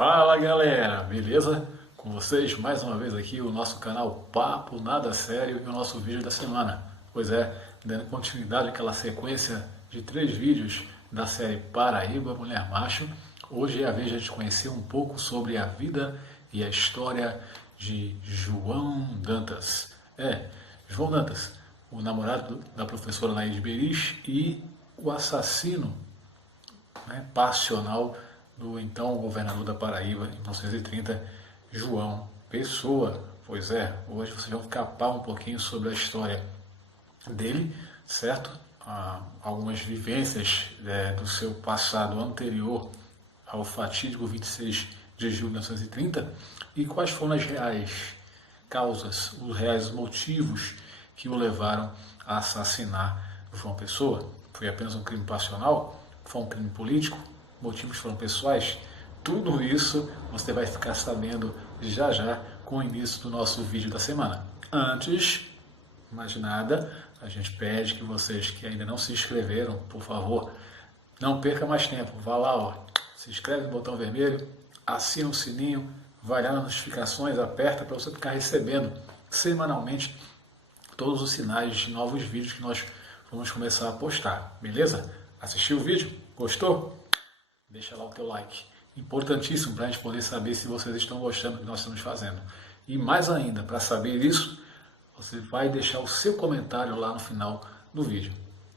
Fala galera, beleza? Com vocês mais uma vez aqui o nosso canal Papo Nada Sério e o nosso vídeo da semana. Pois é, dando continuidade àquela sequência de 3 vídeos da série Paraíba, Mulher Macho, hoje é a vez de a gente conhecer um pouco sobre a vida e a história de João Dantas. João Dantas, o namorado da professora Naide Beris e o assassino, passional do então governador da Paraíba, em 1930, João Pessoa. Pois é, hoje vocês vão capar um pouquinho sobre a história dele, certo? Algumas vivências do seu passado anterior ao fatídico 26 de julho de 1930 e quais foram as reais causas, os reais motivos que o levaram a assassinar João Pessoa. Foi apenas um crime passional? Foi um crime político? Motivos foram pessoais? Tudo isso você vai ficar sabendo já já com o início do nosso vídeo da semana. Antes, mais nada, a gente pede que vocês que ainda não se inscreveram, por favor, não perca mais tempo. Vá lá, se inscreve no botão vermelho, assina o sininho, vai lá nas notificações, aperta para você ficar recebendo semanalmente todos os sinais de novos vídeos que nós vamos começar a postar, beleza? Assistiu o vídeo? Gostou? Deixa lá o teu like. Importantíssimo para a gente poder saber se vocês estão gostando do que nós estamos fazendo. E mais ainda, para saber isso, você vai deixar o seu comentário lá no final do vídeo.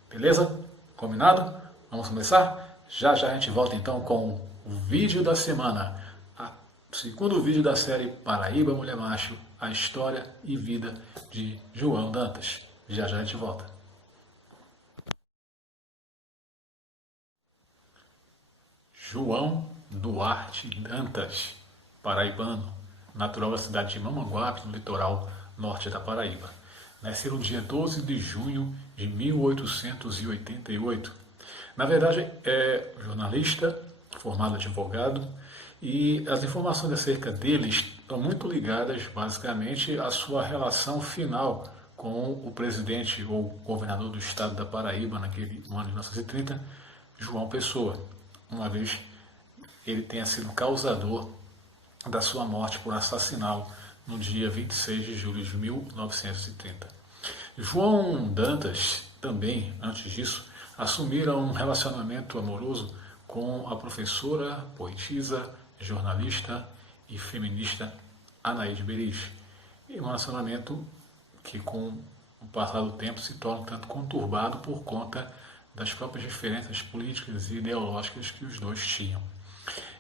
Beleza? Combinado? Vamos começar? Já já a gente volta então com o vídeo da semana. O segundo vídeo da série Paraíba, Mulher Macho, a história e vida de João Dantas. Já já a gente volta. João Duarte Dantas, paraibano, natural da cidade de Mamanguape, no litoral norte da Paraíba. Nasceu no dia 12 de junho de 1888. Na verdade, é jornalista, formado advogado, e as informações acerca dele estão muito ligadas, basicamente, à sua relação final com o presidente ou governador do estado da Paraíba, naquele ano de 1930, João Pessoa, uma vez ele tenha sido causador da sua morte por assassiná-lo no dia 26 de julho de 1930. João Dantas, também, antes disso, assumira um relacionamento amoroso com a professora, poetisa, jornalista e feminista Anaide Beris. E um relacionamento que, com o passar do tempo, se torna um tanto conturbado por conta das próprias diferenças políticas e ideológicas que os dois tinham.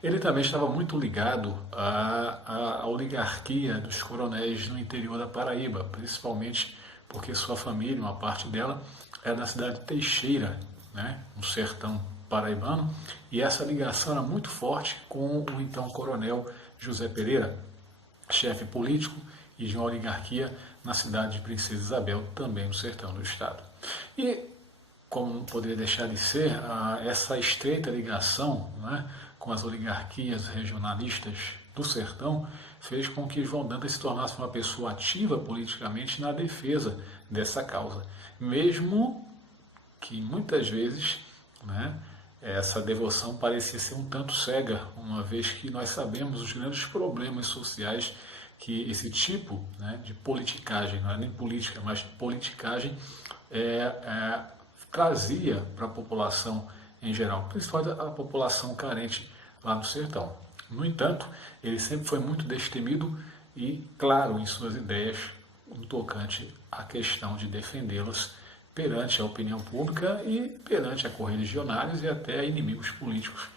Ele também estava muito ligado à oligarquia dos coronéis no interior da Paraíba, principalmente porque sua família, uma parte dela, era da cidade de Teixeira, no sertão paraibano, e essa ligação era muito forte com o então coronel José Pereira, chefe político e de uma oligarquia na cidade de Princesa Isabel, também no sertão do estado. E como não poderia deixar de ser, essa estreita ligação com as oligarquias regionalistas do sertão fez com que João Dantas se tornasse uma pessoa ativa politicamente na defesa dessa causa, mesmo que muitas vezes essa devoção parecia ser um tanto cega, uma vez que nós sabemos os grandes problemas sociais que esse tipo de politicagem, não é nem política, mas politicagem, trazia para a população em geral, principalmente a população carente lá no sertão. No entanto, ele sempre foi muito destemido e claro em suas ideias no tocante à questão de defendê-las perante a opinião pública e perante a correligionários e até inimigos políticos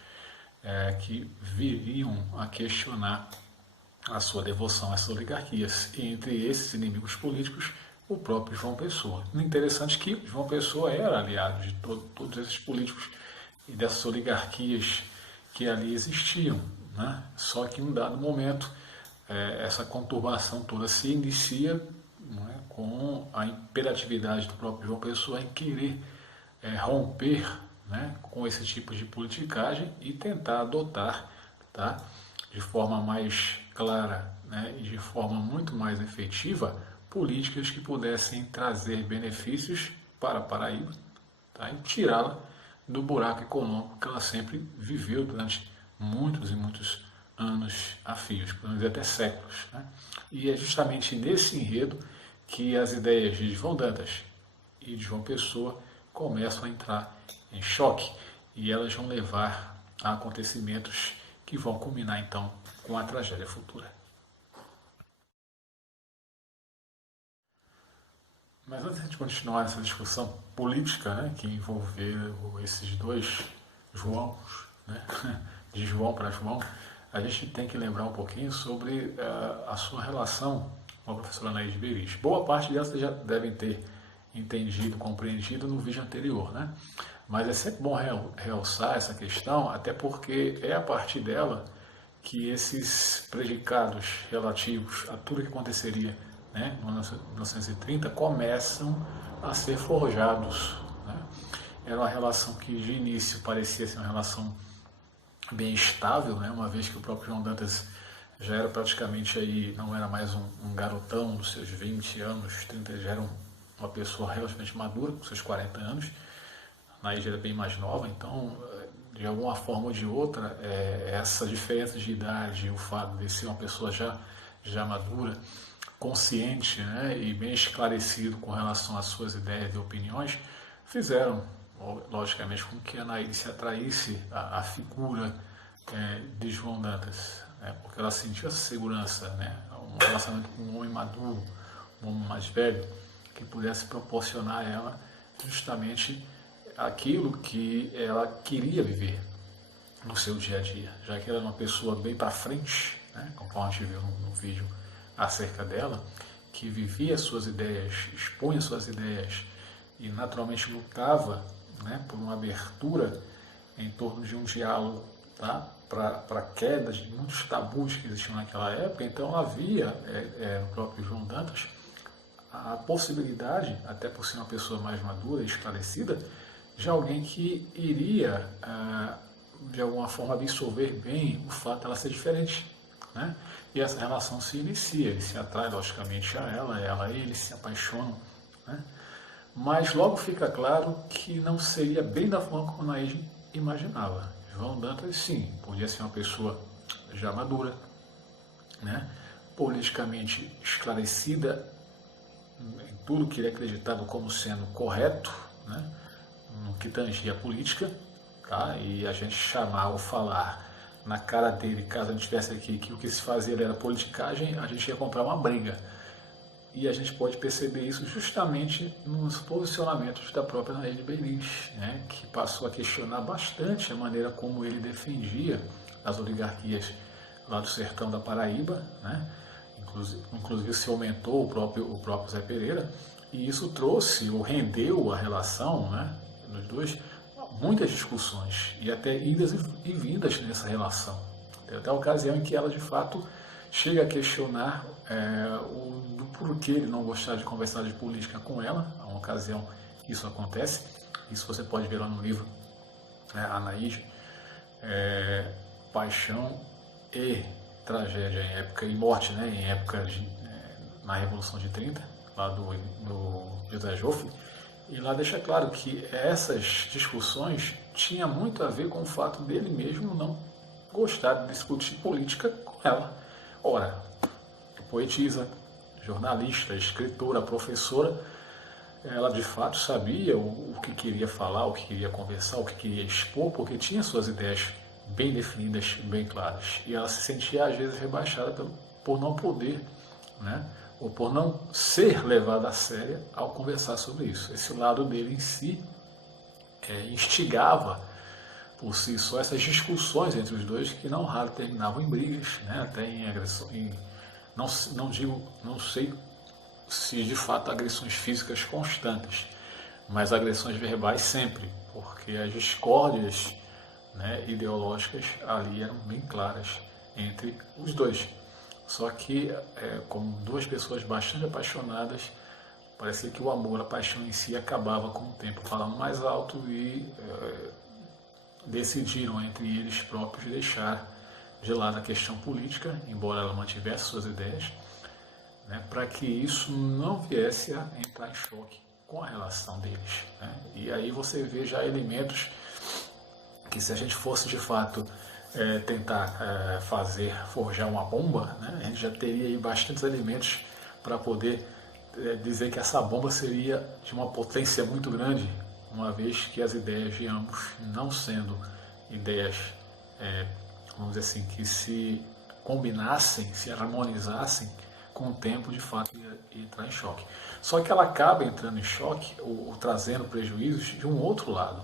que viriam a questionar a sua devoção a essas oligarquias. E entre esses inimigos políticos, o próprio João Pessoa. O interessante é que João Pessoa era aliado de todos esses políticos e dessas oligarquias que ali existiam. Só que em um dado momento, essa conturbação toda se inicia com a imperatividade do próprio João Pessoa em querer romper com esse tipo de politicagem e tentar adotar de forma mais clara e de forma muito mais efetiva políticas que pudessem trazer benefícios para a Paraíba e tirá-la do buraco econômico que ela sempre viveu durante muitos e muitos anos a fios, podemos dizer até séculos. Né? E é justamente nesse enredo que as ideias de João Dantas e de João Pessoa começam a entrar em choque e elas vão levar a acontecimentos que vão culminar então com a tragédia futura. Mas antes de continuar essa discussão política, né, que envolveu esses dois Joãos, né, de João para João, a gente tem que lembrar um pouquinho sobre a sua relação com a professora Anaíde Beris. Boa parte delas vocês já devem ter entendido, compreendido no vídeo anterior, né? Mas é sempre bom realçar essa questão, até porque é a partir dela que esses predicados relativos a tudo que aconteceria, né, no 1930 começam a ser forjados. Né? Era uma relação que de início parecia ser uma relação bem estável, né, uma vez que o próprio João Dantas já era praticamente aí, não era mais um garotão dos seus 20 anos, 30, ele já era uma pessoa relativamente madura, com seus 40 anos. A Anaíde era bem mais nova, então, de alguma forma ou de outra, essa diferença de idade, o fato de ser uma pessoa já madura, consciente, né, e bem esclarecido com relação às suas ideias e opiniões, fizeram, logicamente, com que a Anaíde se atraísse à figura de João Dantas, né, porque ela sentiu essa segurança, né, um relacionamento com um homem maduro, um homem mais velho, que pudesse proporcionar a ela justamente aquilo que ela queria viver no seu dia a dia, já que ela era uma pessoa bem para frente, né, conforme a gente viu no vídeo acerca dela, que vivia suas ideias, expunha suas ideias e naturalmente lutava, né, por uma abertura em torno de um diálogo, tá, para a queda de muitos tabus que existiam naquela época. Então havia no próprio João Dantas a possibilidade, até por ser uma pessoa mais madura e esclarecida, de alguém que iria, de alguma forma, absorver bem o fato de ela ser diferente. Né? E essa relação se inicia, ele se atrai logicamente a ela e ele se apaixonam. Né? Mas logo fica claro que não seria bem da forma como a Anaíde imaginava. João Dantas, sim, podia ser uma pessoa já madura, né? Politicamente esclarecida em tudo que ele acreditava como sendo correto, né? No que tangia a política, tá? E a gente chamar ou falar na cara dele, caso a gente estivesse aqui, que o que se fazia era politicagem, a gente ia comprar uma briga. E a gente pode perceber isso justamente nos posicionamentos da própria Anaíde Beris, né, que passou a questionar bastante a maneira como ele defendia as oligarquias lá do sertão da Paraíba, né, inclusive se aumentou o próprio Zé Pereira, e isso trouxe ou rendeu a relação, né, dos dois, muitas discussões e até idas e vindas nessa relação. Tem até a ocasião em que ela de fato chega a questionar do porquê ele não gostar de conversar de política com ela. Há uma ocasião que isso acontece, isso você pode ver lá no livro, Anaíde, Paixão e Tragédia em época e morte, né, em época na Revolução de 30, lá do José Joffre. E lá deixa claro que essas discussões tinham muito a ver com o fato dele mesmo não gostar de discutir política com ela. Ora, poetisa, jornalista, escritora, professora, ela de fato sabia o que queria falar, o que queria conversar, o que queria expor, porque tinha suas ideias bem definidas, bem claras. E ela se sentia às vezes rebaixada por não poder, né, ou por não ser levada a sério ao conversar sobre isso. Esse lado dele em si instigava por si só essas discussões entre os dois que não raro terminavam em brigas, né, até em agressão, não sei se de fato agressões físicas constantes, mas agressões verbais sempre, porque as discórdias, né, ideológicas ali eram bem claras entre os dois. Só que, como duas pessoas bastante apaixonadas, parecia que o amor, a paixão em si acabava com o tempo falando mais alto e decidiram entre eles próprios deixar de lado a questão política, embora ela mantivesse suas ideias, né, para que isso não viesse a entrar em choque com a relação deles. Né? E aí você vê já elementos que, se a gente fosse de fato tentar forjar uma bomba, né, a gente já teria aí bastantes elementos para poder dizer que essa bomba seria de uma potência muito grande, uma vez que as ideias de ambos não sendo ideias, vamos dizer assim, que se combinassem, se harmonizassem, com o tempo de fato ia entrar em choque. Só que ela acaba entrando em choque, ou trazendo prejuízos de um outro lado,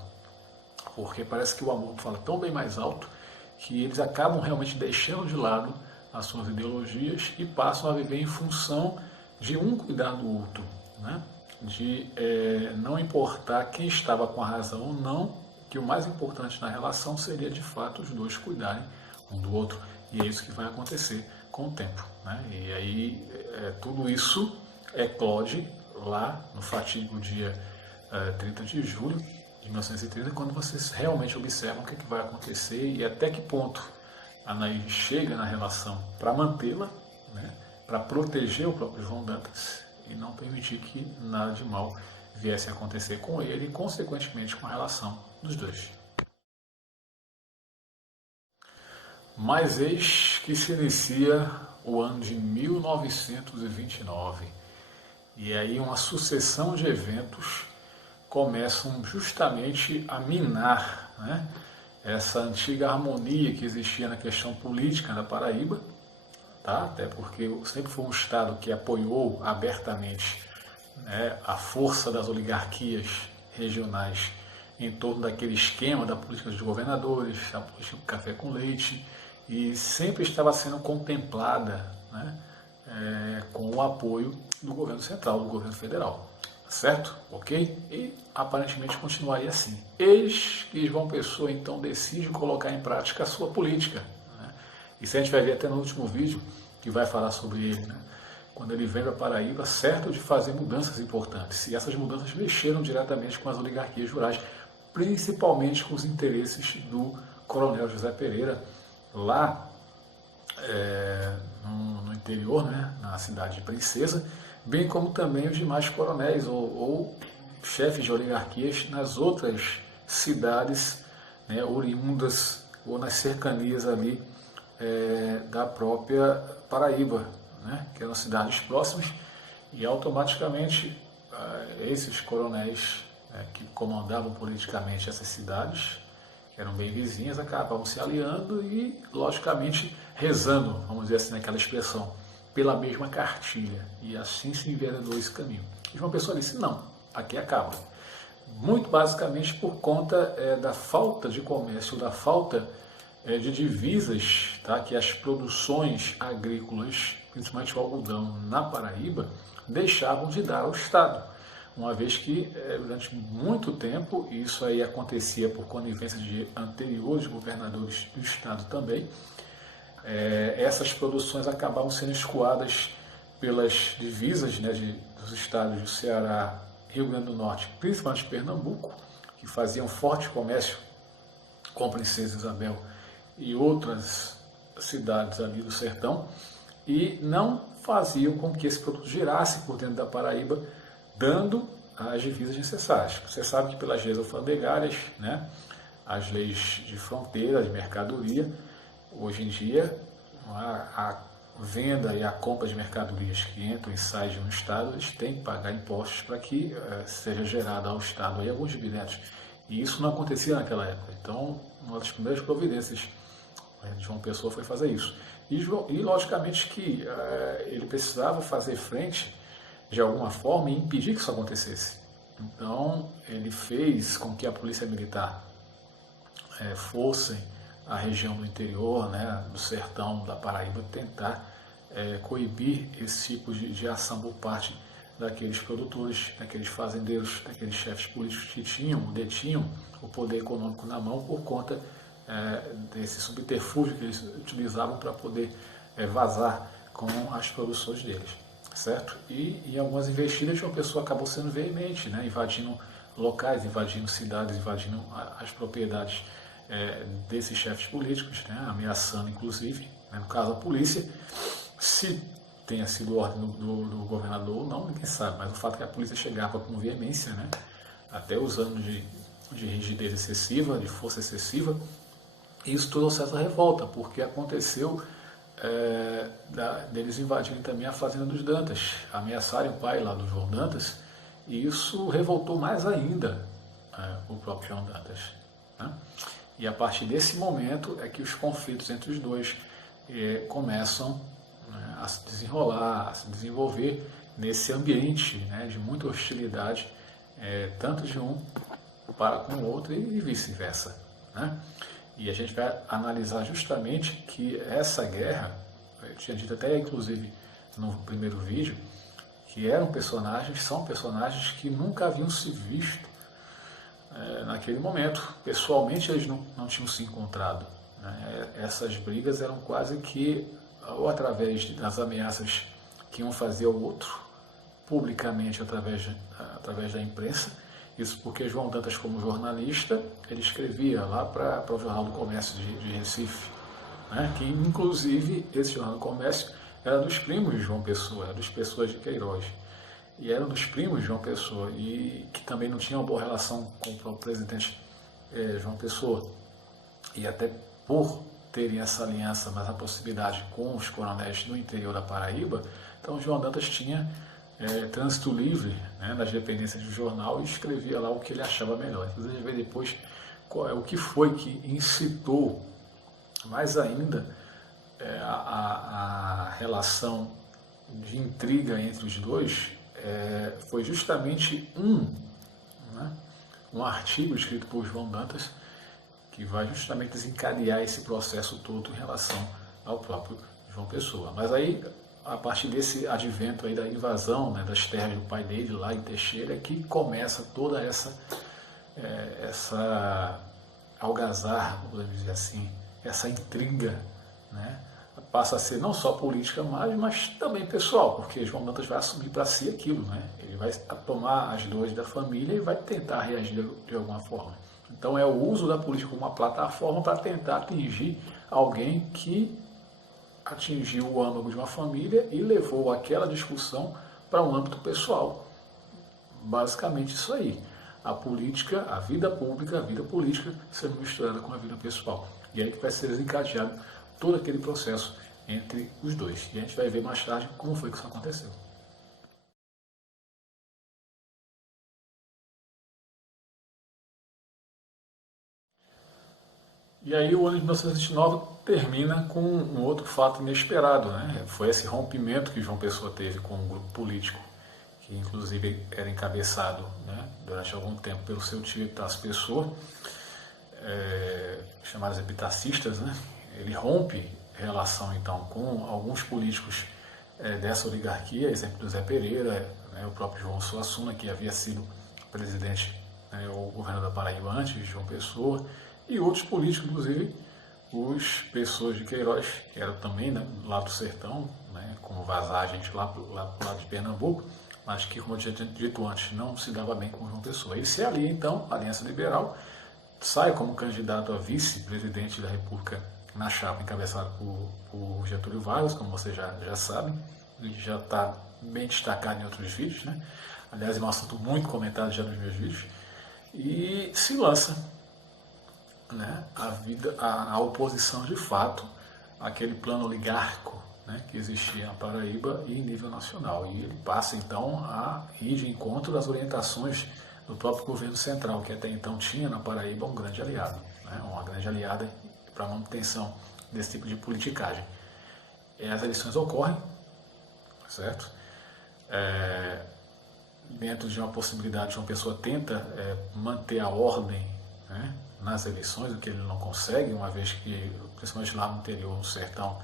porque parece que o amor fala tão bem mais alto que eles acabam realmente deixando de lado as suas ideologias e passam a viver em função de um cuidar do outro, né? De não importar quem estava com a razão ou não, que o mais importante na relação seria de fato os dois cuidarem um do outro. E é isso que vai acontecer com o tempo, né? E aí tudo isso eclode lá no fatídico dia 30 de julho de 1930, quando vocês realmente observam o que vai acontecer e até que ponto a Anaí chega na relação para mantê-la, né, para proteger o próprio João Dantas e não permitir que nada de mal viesse a acontecer com ele e, consequentemente, com a relação dos dois. Mas eis que se inicia o ano de 1929 e aí uma sucessão de eventos começam justamente a minar, né, essa antiga harmonia que existia na questão política da Paraíba, tá? Até porque sempre foi um Estado que apoiou abertamente, né, a força das oligarquias regionais em torno daquele esquema da política dos governadores, a política do café com leite, e sempre estava sendo contemplada, né, com o apoio do governo central, do governo federal. Certo? Ok? E aparentemente continuaria assim. Eis que João Pessoa então decide colocar em prática a sua política, né? Isso a gente vai ver até no último vídeo que vai falar sobre ele, né? Quando ele veio para Paraíba, certo de fazer mudanças importantes. E essas mudanças mexeram diretamente com as oligarquias rurais, principalmente com os interesses do coronel José Pereira, lá no interior, né? Na cidade de Princesa, bem como também os demais coronéis ou chefes de oligarquias nas outras cidades, né, oriundas ou nas cercanias ali da própria Paraíba, né, que eram cidades próximas, e automaticamente esses coronéis que comandavam politicamente essas cidades, que eram bem vizinhas, acabavam se aliando e, logicamente, rezando, vamos dizer assim, naquela expressão, pela mesma cartilha, e assim se enveredou esse caminho. E uma pessoa disse, não, aqui acaba. Muito basicamente por conta da falta de comércio, da falta de divisas, tá? Que as produções agrícolas, principalmente o algodão na Paraíba, deixavam de dar ao Estado. Uma vez que durante muito tempo, e isso aí acontecia por conivência de anteriores governadores do Estado também, essas produções acabavam sendo escoadas pelas divisas, né, dos estados do Ceará, Rio Grande do Norte, principalmente Pernambuco, que faziam forte comércio com a Princesa Isabel e outras cidades ali do sertão, e não faziam com que esse produto girasse por dentro da Paraíba, dando as divisas necessárias. Você sabe que pelas leis alfandegárias, né, as leis de fronteira, de mercadoria, hoje em dia, a venda e a compra de mercadorias que entram e saem de um estado, eles têm que pagar impostos para que seja gerado ao estado aí alguns dividendos. E isso não acontecia naquela época. Então, uma das primeiras providências de João Pessoa foi fazer isso. E logicamente que ele precisava fazer frente, de alguma forma, e impedir que isso acontecesse. Então, ele fez com que a polícia militar fosse a região do interior, né, do sertão da Paraíba, tentar coibir esse tipo de ação por parte daqueles produtores, daqueles fazendeiros, daqueles chefes políticos que detinham o poder econômico na mão por conta desse subterfúgio que eles utilizavam para poder vazar com as produções deles, certo? E em algumas investidas uma pessoa acabou sendo veemente, né, invadindo locais, invadindo cidades, invadindo as propriedades desses chefes políticos, né, ameaçando inclusive, né, no caso a polícia. Se tenha sido ordem do governador ou não, ninguém sabe, mas o fato é que a polícia chegava com veemência, né, até usando de rigidez excessiva, de força excessiva, Isso trouxe essa revolta, porque aconteceu deles invadirem também a fazenda dos Dantas, ameaçarem o pai lá do João Dantas, e isso revoltou mais ainda o próprio João Dantas. Né? E a partir desse momento é que os conflitos entre os dois começam, né, a se desenrolar, a se desenvolver nesse ambiente, né, de muita hostilidade, tanto de um para com o outro e vice-versa. Né? E a gente vai analisar justamente que essa guerra, eu tinha dito até inclusive no primeiro vídeo, que são personagens que nunca haviam se visto naquele momento. Pessoalmente eles não tinham se encontrado. Né? Essas brigas eram quase que, ou através das ameaças que um fazia ao outro, publicamente através da imprensa. Isso porque João Dantas, como jornalista, ele escrevia lá para o Jornal do Comércio de Recife, né? Que inclusive esse Jornal do Comércio era dos primos de João Pessoa, era dos Pessoas de Queiroz. E era dos primos de João Pessoa, e que também não tinha uma boa relação com o próprio presidente João Pessoa. E até por terem essa aliança, mas a proximidade com os coronéis do interior da Paraíba, então João Dantas tinha trânsito livre, né, nas dependências do jornal, e escrevia lá o que ele achava melhor. Depois a gente vê depois o que foi que incitou mais ainda a relação de intriga entre os dois. Foi justamente um artigo escrito por João Dantas que vai justamente desencadear esse processo todo em relação ao próprio João Pessoa. Mas aí, a partir desse advento aí da invasão, né, das terras do pai dele lá em Teixeira, que começa toda essa algazarra, podemos dizer assim, essa intriga, né? Passa a ser não só política mais, mas também pessoal, porque João Dantas vai assumir para si aquilo, né? Ele vai tomar as dores da família e vai tentar reagir de alguma forma. Então é o uso da política como uma plataforma para tentar atingir alguém que atingiu o âmago de uma família e levou aquela discussão para um âmbito pessoal. Basicamente isso aí. A política, a vida pública, a vida política sendo misturada com a vida pessoal. E aí que vai ser desencadeado todo aquele processo entre os dois. E a gente vai ver mais tarde como foi que isso aconteceu. E aí o ano de 1929 termina com um outro fato inesperado, né? Foi esse rompimento que João Pessoa teve com um grupo político, que inclusive era encabeçado, né, durante algum tempo pelo seu tio Epitácio Pessoa, chamados epitacistas, né? Ele rompe relação então com alguns políticos dessa oligarquia, exemplo do Zé Pereira, né, o próprio João Suassuna, que havia sido presidente, né, ou governador da Paraíba antes de João Pessoa, e outros políticos, inclusive os Pessoas de Queiroz, que eram também, né, lá do sertão, né, com vazagens lá do lado de Pernambuco, mas que, como eu tinha dito antes, não se dava bem com João Pessoa. Ele se alia, então, à Aliança Liberal, sai como candidato a vice-presidente da República na chapa encabeçada por Getúlio Vargas, como você já sabe, e já está bem destacado em outros vídeos, né? Aliás, é um assunto muito comentado já nos meus vídeos, e se lança, né, a oposição de fato àquele plano oligárquico, né, que existia na Paraíba e em nível nacional. E ele passa então a ir de encontro às orientações do próprio governo central, que até então tinha na Paraíba um grande aliado, né, uma grande aliada para a manutenção desse tipo de politicagem. E as eleições ocorrem, certo? Dentro de uma possibilidade, uma pessoa tenta manter a ordem, né, nas eleições, o que ele não consegue, uma vez que, principalmente lá no interior, no sertão,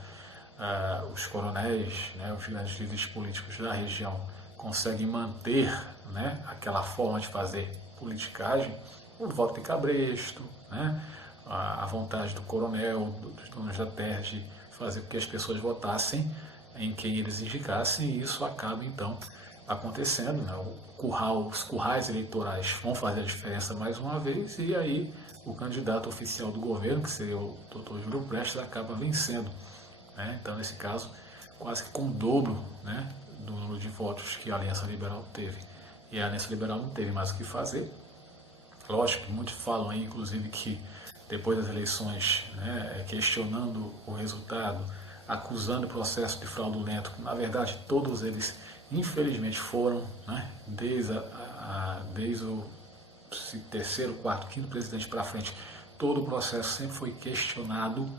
os coronéis, né, os grandes líderes políticos da região conseguem manter, né, aquela forma de fazer politicagem, o voto de cabresto, né, a vontade do coronel, dos donos da terra de fazer com que as pessoas votassem em quem eles indicassem, e isso acaba então acontecendo, né? Os currais eleitorais vão fazer a diferença mais uma vez, e aí o candidato oficial do governo, que seria o Dr. Júlio Prestes, acaba vencendo, né? Então, nesse caso, quase que com o dobro, né, do número de votos que a Aliança Liberal teve. E a Aliança Liberal não teve mais o que fazer. Lógico que muitos falam aí, inclusive, que depois das eleições, né, questionando o resultado, acusando o processo de fraudulento. Na verdade, todos eles, infelizmente, foram, né, desde o terceiro, quarto, quinto presidente para frente, todo o processo sempre foi questionado,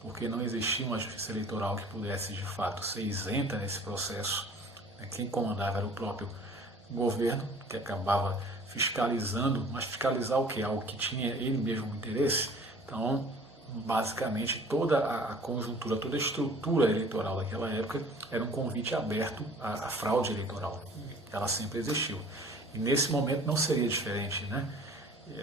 porque não existia uma justiça eleitoral que pudesse, de fato, ser isenta nesse processo. Quem comandava era o próprio governo, que acabava fiscalizando, mas fiscalizar o que? Algo que tinha ele mesmo um interesse. Então, basicamente, toda a conjuntura, toda a estrutura eleitoral daquela época era um convite aberto à fraude eleitoral. Ela sempre existiu. E nesse momento não seria diferente, né?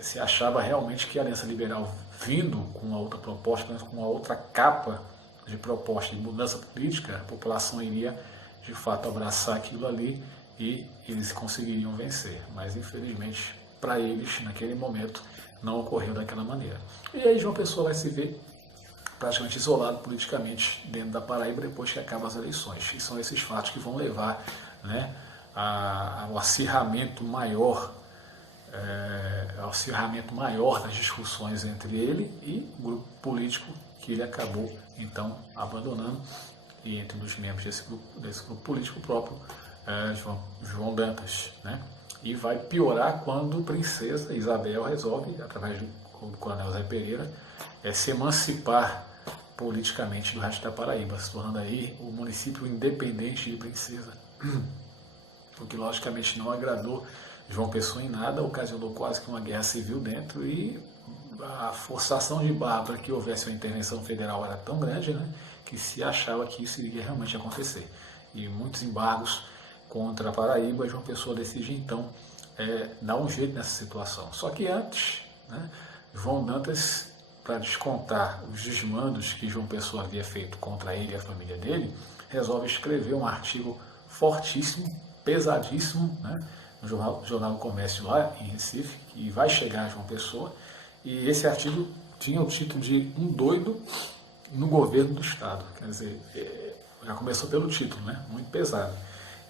Se achava realmente que a Aliança Liberal, vindo com uma outra proposta, com uma outra capa de proposta de mudança política, a população iria, de fato, abraçar aquilo ali e eles conseguiriam vencer. Mas, infelizmente, para eles, naquele momento, não ocorreu daquela maneira. E aí João Pessoa vai se ver praticamente isolado politicamente dentro da Paraíba depois que acabam as eleições. E são esses fatos que vão levar, né, ao acirramento maior das discussões entre ele e o grupo político que ele acabou, então, abandonando, e entre os membros desse grupo político próprio, João Dantas, né? E vai piorar quando a princesa Isabel resolve, através do coronel Zé Pereira, se emancipar politicamente do resto da Paraíba, se tornando aí o município independente de Princesa, o que logicamente não agradou João Pessoa em nada, ocasionou quase que uma guerra civil dentro, e a forçação de barra para que houvesse uma intervenção federal era tão grande, né, que se achava que isso iria realmente acontecer. E muitos embargos contra a Paraíba, João Pessoa decide então dar um jeito nessa situação. Só que antes, né, João Dantas, para descontar os desmandos que João Pessoa havia feito contra ele e a família dele, resolve escrever um artigo fortíssimo, pesadíssimo, né, no Jornal do Comércio lá em Recife, que vai chegar a João Pessoa, e esse artigo tinha o título de Um Doido no Governo do Estado. Quer dizer, já começou pelo título, né, muito pesado.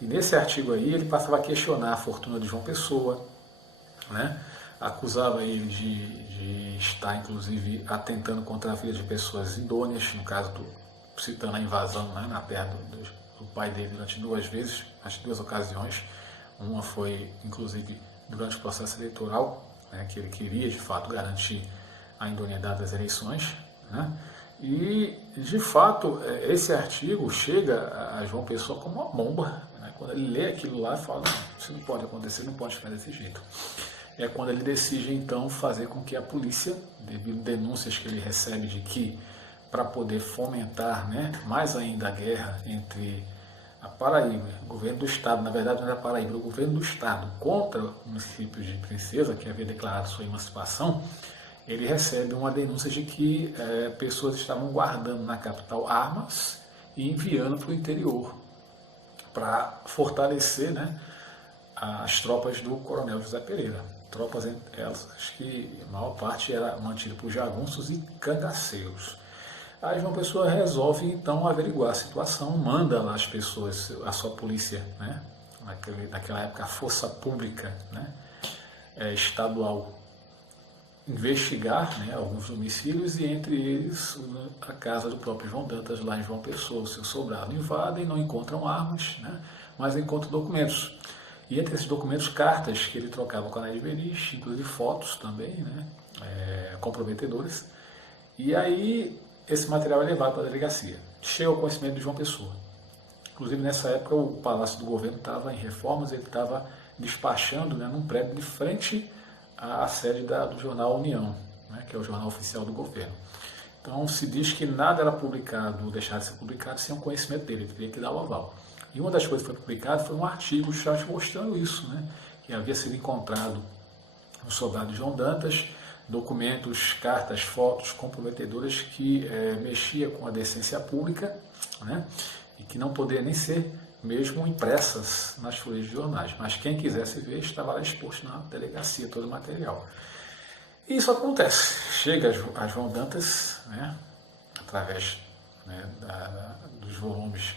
E nesse artigo aí ele passava a questionar a fortuna de João Pessoa, né, acusava ele de estar, inclusive, atentando contra a vida de pessoas idôneas, no caso, citando a invasão, né, na terra do pai dele durante duas ocasiões. Uma foi, inclusive, durante o processo eleitoral, né, que ele queria, de fato, garantir a idoneidade das eleições, né? E, de fato, esse artigo chega a João Pessoa como uma bomba, né? Quando ele lê aquilo lá, ele fala, não, isso não pode acontecer, não pode ficar desse jeito. É quando ele decide, então, fazer com que a polícia, devido a denúncias que ele recebe de que, para poder fomentar, né, mais ainda a guerra entre a Paraíba, o governo do Estado, na verdade não era a Paraíba, o governo do Estado contra o município de Princesa, que havia declarado sua emancipação, ele recebe uma denúncia de que pessoas estavam guardando na capital armas e enviando para o interior para fortalecer, né, as tropas do coronel José Pereira. Tropas, elas que a maior parte era mantida por jagunços e cangaceiros. Aí João Pessoa resolve então averiguar a situação, manda lá as pessoas, a sua polícia, né, naquela época a força pública, né, estadual, investigar, né, alguns domicílios, e entre eles a casa do próprio João Dantas lá em João Pessoa. O seu sobrado invadem, não encontram armas, né, mas encontram documentos. E entre esses documentos, cartas que ele trocava com a Naide Beris, inclusive fotos também, né, comprometedoras. E aí esse material é levado para a delegacia. Chega ao conhecimento de João Pessoa. Inclusive, nessa época, o Palácio do Governo estava em reformas, ele estava despachando, né, num prédio de frente à sede do jornal União, né, que é o jornal oficial do governo. Então, se diz que nada era publicado ou deixado de ser publicado sem o conhecimento dele, ele teria que dar o aval. E uma das coisas que foi publicada foi um artigo mostrando isso, né, que havia sido encontrado no sobrado de João Dantas, documentos, cartas, fotos comprometedoras que mexia com a decência pública, né, e que não poderia nem ser mesmo impressas nas folhas de jornais. Mas quem quisesse ver estava lá exposto na delegacia, todo o material. E isso acontece. Chega a João Dantas, né, através, né, dos volumes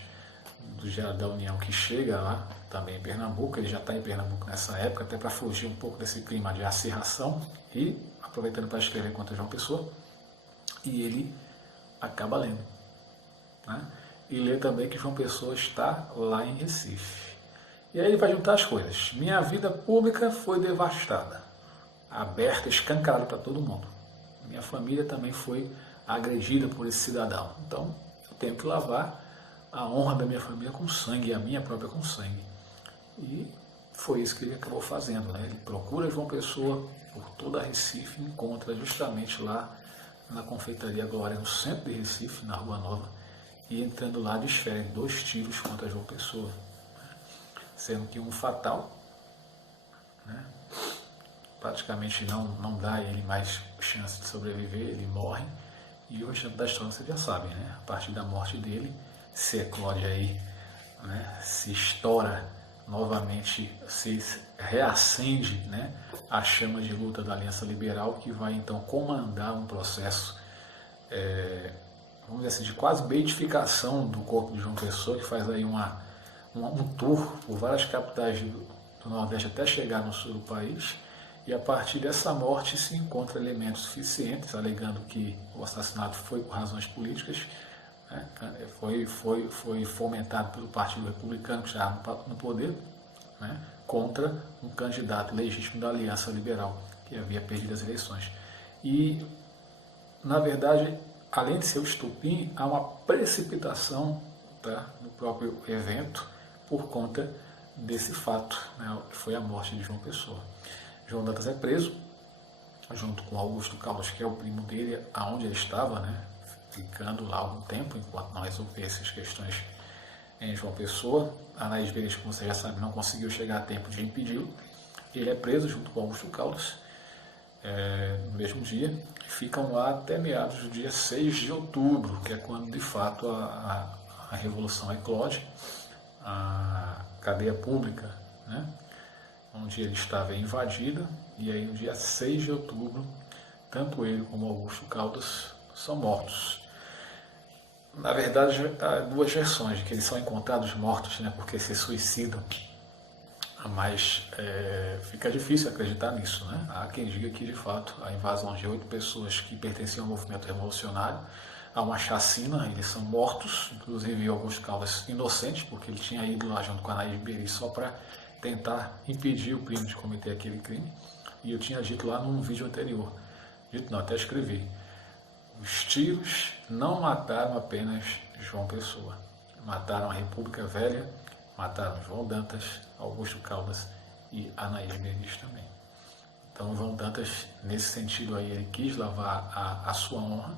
do Diário da União, que chega lá também em Pernambuco. Ele já está em Pernambuco nessa época, até para fugir um pouco desse clima de acirração, e aproveitando para escrever contra João Pessoa. e ele acaba lendo, né? E lê também que João Pessoa está lá em Recife. E aí ele vai juntar as coisas. Minha vida pública foi devastada, aberta, escancarada para todo mundo. Minha família também foi agredida por esse cidadão. Então, eu tenho que lavar a honra da minha família com sangue, e a minha própria com sangue. E foi isso que ele acabou fazendo, né? Ele procura João Pessoa por toda a Recife, encontra justamente lá na Confeitaria Glória, no centro de Recife, na Rua Nova, e entrando lá desfere 2 tiros contra João Pessoa, sendo que um fatal, né? Praticamente não dá a ele mais chance de sobreviver, ele morre, e o restante da história você já sabe, né? A partir da morte dele, se eclode aí, né? Se estoura novamente, se reacende, né, a chama de luta da Aliança Liberal, que vai então comandar um processo, vamos dizer assim, de quase beatificação do corpo de João Pessoa, que faz aí um tour por várias capitais do Nordeste até chegar no sul do país. E a partir dessa morte se encontra elementos suficientes, alegando que o assassinato foi por razões políticas, né? Foi fomentado pelo Partido Republicano, que estava no poder, né? Contra um candidato legítimo da Aliança Liberal, que havia perdido as eleições. E, na verdade, além de ser o estupim, há uma precipitação, tá, no próprio evento por conta desse fato, né, que foi a morte de João Pessoa. João Dantas é preso, junto com Augusto Caldas, que é o primo dele, aonde ele estava, né, ficando lá algum tempo, enquanto não resolvia essas questões em João Pessoa. Anaís Beres, como você já sabe, não conseguiu chegar a tempo de impedi-lo. Ele é preso junto com Augusto Caldas, no mesmo dia, e ficam lá até meados do dia 6 de outubro, que é quando de fato a Revolução eclode, a cadeia pública, né, onde ele estava invadida, e aí no dia 6 de outubro, tanto ele como Augusto Caldas são mortos. Na verdade, há 2 versões, de que eles são encontrados mortos, né, porque se suicidam, mas fica difícil acreditar nisso, né? Há quem diga que, de fato, a invasão de 8 pessoas que pertenciam ao movimento revolucionário, há uma chacina, eles são mortos, inclusive Augusto Caldas inocente, porque ele tinha ido lá junto com a Anaís Beris só para tentar impedir o primo de cometer aquele crime. E eu tinha dito lá num vídeo anterior, dito não, até escrevi, os tiros não mataram apenas João Pessoa, mataram a República Velha, mataram João Dantas, Augusto Caldas e Anaís Beris também. Então João Dantas, nesse sentido aí, ele quis lavar a sua honra,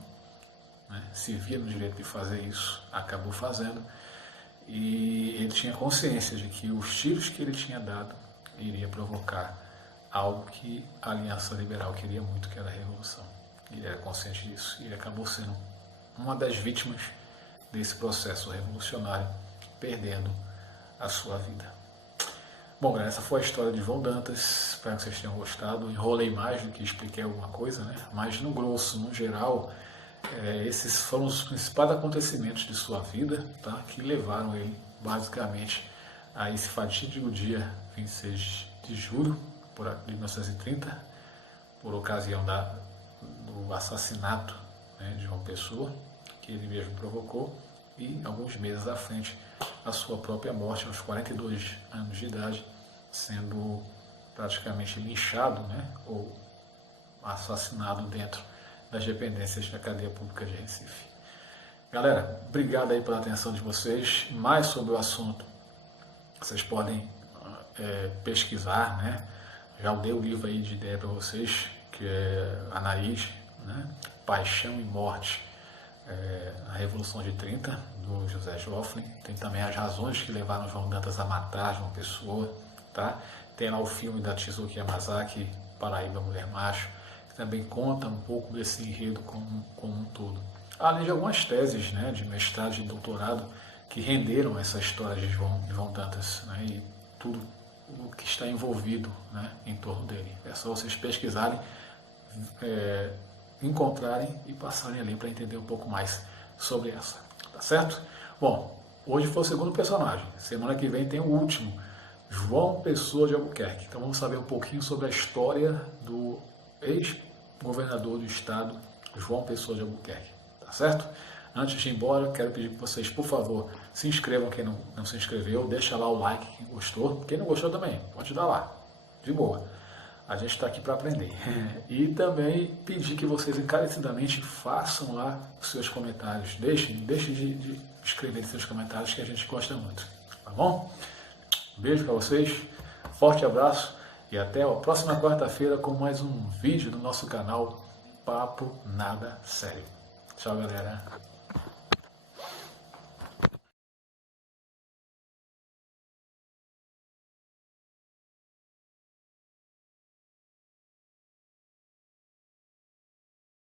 né? Se via no direito de fazer isso, acabou fazendo, e ele tinha consciência de que os tiros que ele tinha dado iria provocar algo que a Aliança Liberal queria muito, que era a Revolução. Ele era consciente disso, e ele acabou sendo uma das vítimas desse processo revolucionário, perdendo a sua vida. Bom, galera, essa foi a história de João Dantas, espero que vocês tenham gostado. Enrolei mais do que expliquei alguma coisa, né? Mas no grosso, no geral, esses foram os principais acontecimentos de sua vida, tá? Que levaram ele basicamente a esse fatídico dia 26 de julho de 1930, por ocasião do assassinato, né, de João Pessoa, que ele mesmo provocou, e alguns meses à frente a sua própria morte, aos 42 anos de idade, sendo praticamente linchado, né, ou assassinado dentro das dependências da cadeia pública de Recife. Galera, obrigado aí pela atenção de vocês. Mais sobre o assunto vocês podem pesquisar, né? Já dei o livro aí de ideia para vocês, que é Anaís, né? Paixão e Morte, a Revolução de 30, do José Joffre. Tem também as razões que levaram João Dantas a matar João Pessoa, tá? Tem lá o filme da Chizuki Yamazaki, Paraíba Mulher Macho, que também conta um pouco desse enredo como um todo. Além de algumas teses, né, de mestrado e de doutorado que renderam essa história de João Dantas, né, e tudo o que está envolvido, né, em torno dele. É só vocês pesquisarem, encontrarem e passarem ali para entender um pouco mais sobre essa. Tá certo? Bom, hoje foi o segundo personagem. Semana que vem tem o último, João Pessoa de Albuquerque. Então vamos saber um pouquinho sobre a história do ex-governador do estado, João Pessoa de Albuquerque, tá certo? Antes de ir embora, quero pedir que vocês, por favor, se inscrevam quem não se inscreveu, deixa lá o like quem gostou, quem não gostou também, pode dar lá, de boa. A gente está aqui para aprender. E também pedir que vocês encarecidamente façam lá os seus comentários. Deixem de escrever seus comentários que a gente gosta muito. Tá bom? Um beijo para vocês, forte abraço e até a próxima quarta-feira com mais um vídeo do nosso canal Papo Nada Sério. Tchau, galera.